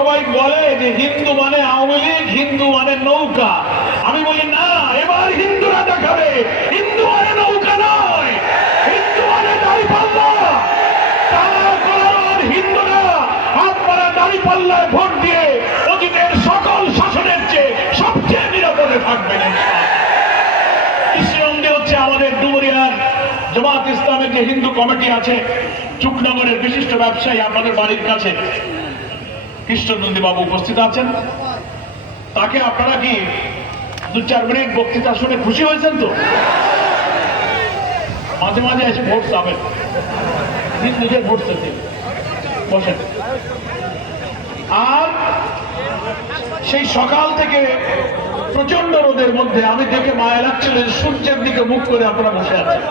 সবাই বলে যে হিন্দু মানে আওয়ামী লীগ, হিন্দু মানে নৌকা। আমি বলি না, এবার হিন্দুরা দেখাবে হিন্দু মানে নৌকা নয়, হিন্দু মানে দাঁড়িপাল্লা। হিন্দুরা আপনারা দাঁড়িপাল্লায় ভোট দিয়ে অতীতের সকল শাসনের চেয়ে সবচেয়ে নিরাপদে থাকবেন। কৃষ্ণনন্দী হচ্ছে আমাদের ডুমুরিয়ার জামাত ইসলামের যে হিন্দু কমিটি আছে, চুকনগরের বিশিষ্ট ব্যবসায়ী, আপনাদের বাড়ির কাছে কৃষ্ণনন্দী বাবু উপস্থিত আছেন। তাকে আপনারা কি 2-4 মিনিট বক্তৃতা শুনে খুশি হয়েছেন? তো মাঝে মাঝে এসে ভোট চাবেন, নিজের ভোট চাইতে বসেন। আর সেই সকাল থেকে প্রচন্ড রোদের মধ্যে আমি দেখে মায়া লাগছিল যে সূর্যের দিকে মুখ করে আপনারা বসে আছেন,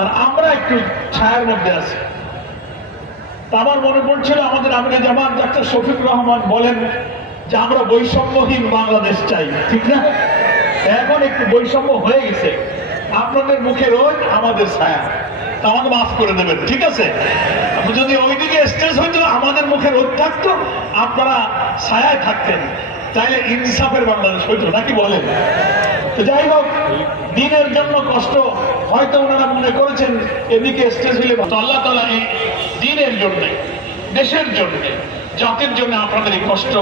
আর আমরা একটু ছায়ার মধ্যে আছি। আমার মনে পড়ছিল আমাদের আমিরে জামাত ডাক্তার শফিকুর রহমান বলেন যে আমরা বৈষম্যহীন বাংলাদেশ চাই, ঠিক না? এখন একটু বৈষম্য হয়ে গেছে, আপনাদের মুখে রোদ, আমাদের ছায়া। আমাকে মাফ করে দেবেন, ঠিক আছে? যদি ওইদিকে স্টেজ হইতো, আমাদের মুখে রোদ থাকতো, আপনারা ছায়ায় থাকতেন, তাইলে ইনসাফের বাংলাদেশ হইতো, নাকি বলেন? তো যাই হোক, দিনের জন্য কষ্ট হয়তো ওনারা মনে করেছেন এদিকে স্টেজ হইলে। আল্লাহ তাআলা এই দিনের জন্য, দেশের জন্য, জাতির জন্য আপনাদের এই কষ্ট,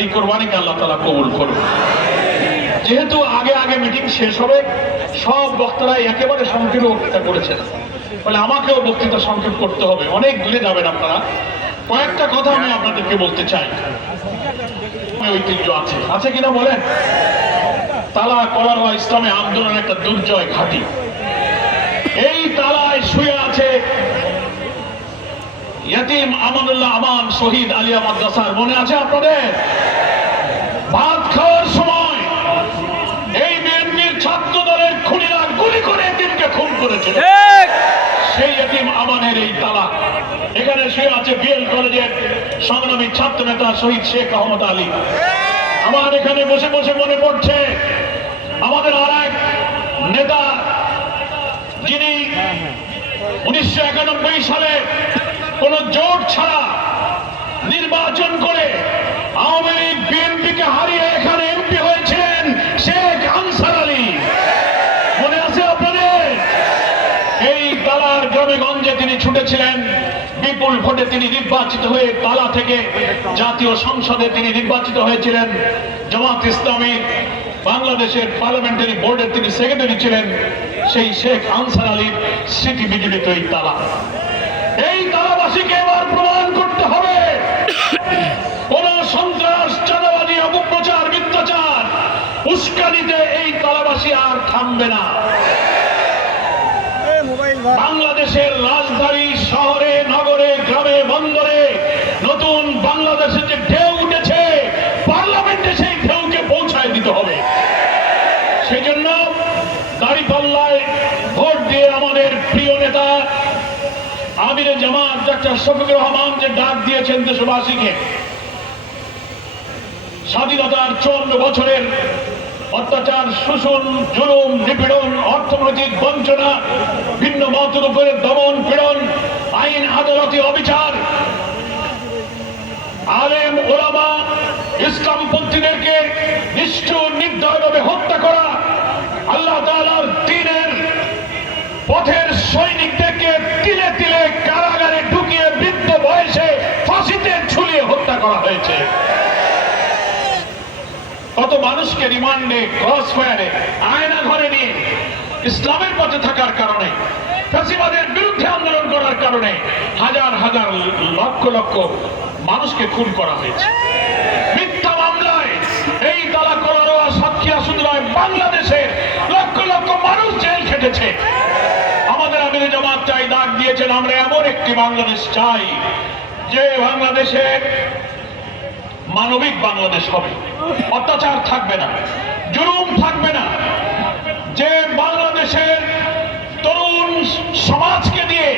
এই কোরবানিকে আল্লাহ তাআলা কবুল করুন। যেহেতু আগে আগে মিটিং শেষ হবে, সব বক্তারা একেবারে সংক্ষেপে বক্তৃতা করেছেন, ফলে আমাকেও বক্তৃতা সংক্ষেপ করতে হবে। অনেক দূরে যাবেন আপনারা। কয়েকটা কথা আমি আপনাদেরকে বলতে চাই। ঐতিহ্য আছে, আছে কিনা বলেন? তালা কলারোয়া ইসলামী আন্দোলনের একটা দুর্জয় ঘাঁটি। এই তালায় শুয়ে আছে ইয়াতিম আমানুল্লাহ আমান শহীদ আলিয়া মাদ্রাসার, মনে আছে আপনাদের? ভাত খাওয়ার সময় এই বিএনপির ছাত্র দলের খুনিরা গুলি করে এতিমকে খুন করেছিল। সেই এতিম আমানের এই তালা, এখানে শুয়ে আছে বিএল কলেজের সংগ্রামী ছাত্র নেতা শহীদ শেখ আহমদ আলী। আমার এখানে বসে বসে মনে পড়ছে আমাদের আর এক নেতা, যিনি 1991 সালে কোন জোট ছাড়া নির্বাচন করে আওয়ামী লীগ বিএনপিকে হারিয়ে এখানে এমপি হয়েছিলেন, শেখ আনসার আলী। মনে আছে আপনাদের? এই তালার গ্রামে গঞ্জে তিনি ছুটেছিলেন, বিপুল ভোটে তিনি নির্বাচিত হয়ে তালা থেকে জাতীয় সংসদে তিনি নির্বাচিত হয়েছিলেন। জামাত ইসলামী বাংলাদেশের পার্লামেন্টারি বোর্ডের তিনি সেক্রেটারি ছিলেন। সেই শেখ আনসার আলীর স্মৃতি বিজড়িত এই তালা। এই তালাবাসীকে এবার প্রমাণ করতে হবে কোন সন্ত্রাস, চাঁদাবাজি, অপপ্রচার, মিথ্যাচার, উস্কানিতে এই তালাবাসী আর থামবে না। বাংলাদেশের রাজধানী শহরে, নগরে, গ্রামে, বন্দরে নতুন বাংলাদেশের যে ঢেউ উঠেছে, পার্লামেন্টে সেই ঢেউকে পৌঁছায় দিতে হবে। সেজন্য দাঁড়িপাল্লায় ভোট দিয়ে আমাদের প্রিয় নেতা আমিরে জামাত ডাক্তার শফিকুর রহমান যে ডাক দিয়েছেন দেশবাসীকে, স্বাধীনতার 54 বছরের অত্যাচার, শোষণ, জুলুম, নিপীড়ন, অর্থনৈতিক বঞ্চনা, ভিন্ন মতের উপরে দমন পীড়ন, আইন আদালতে অবিচার, আলেম ওলামা ইসলামপন্থীদেরকে নিষ্ঠুর নির্দয়ভাবে হত্যা করা, আল্লাহ তাআলার দ্বীনের পথের সৈনিকদেরকে তিলে তিলে কারাগারে ঢুকিয়ে বৃদ্ধ বয়সে ফাঁসিতে ঝুলিয়ে হত্যা করা হয়েছে। কত মানুষকে রিমান্ডে, ক্রস ফায়ারে, আয়না ঘরে নিয়ে ইসলামের পথে থাকার কারণে, ফ্যাসিবাদের বিরুদ্ধে আন্দোলন করার কারণে হাজার হাজার লক্ষ লক্ষ মানুষকে খুন করা হয়েছে। মিথ্যা মামলায় এই তালা কলারোয়া, সাতক্ষীরা শুধু নয়, বাংলাদেশের লক্ষ লক্ষ মানুষ জেল খেটেছে। আমাদের আমিরে জামাত চাই, ডাক দিয়েছেন, আমরা এমন একটি বাংলাদেশ চাই যে বাংলাদেশে মানবিক বাংলাদেশ হবে, অত্যাচার থাকবে না, জুলুম থাকবে না, যে বাংলাদেশের তরুণ সমাজকে দিয়ে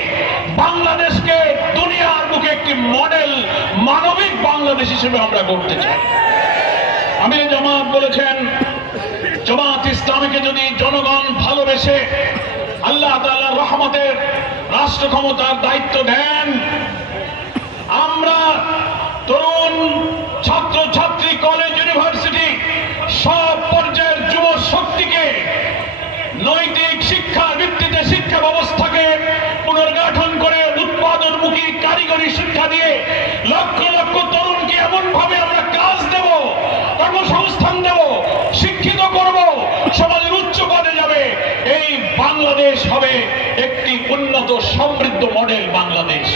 বাংলাদেশকে দুনিয়ার মুখে একটি মডেল মানবিক বাংলাদেশ হিসেবে আমরা গড়তে চাই। আমিরে জামাত বলেছেন, জামাত ইসলামীকে যদি জনগণ ভালোবেসে আল্লাহ তাআলার রহমতের রাষ্ট্র ক্ষমতার দায়িত্ব দেন, আমরা তরুণ চাকরি শিক্ষা দিয়ে লক্ষ লক্ষ তরুণকে এমন ভাবে আমরা কাজ দেব, কর্মসংস্থান দেব, শিক্ষিত করব, সমাজের উচ্চ পদে যাবে। এই বাংলাদেশ হবে একটি উন্নত সমৃদ্ধ মডেল বাংলাদেশ।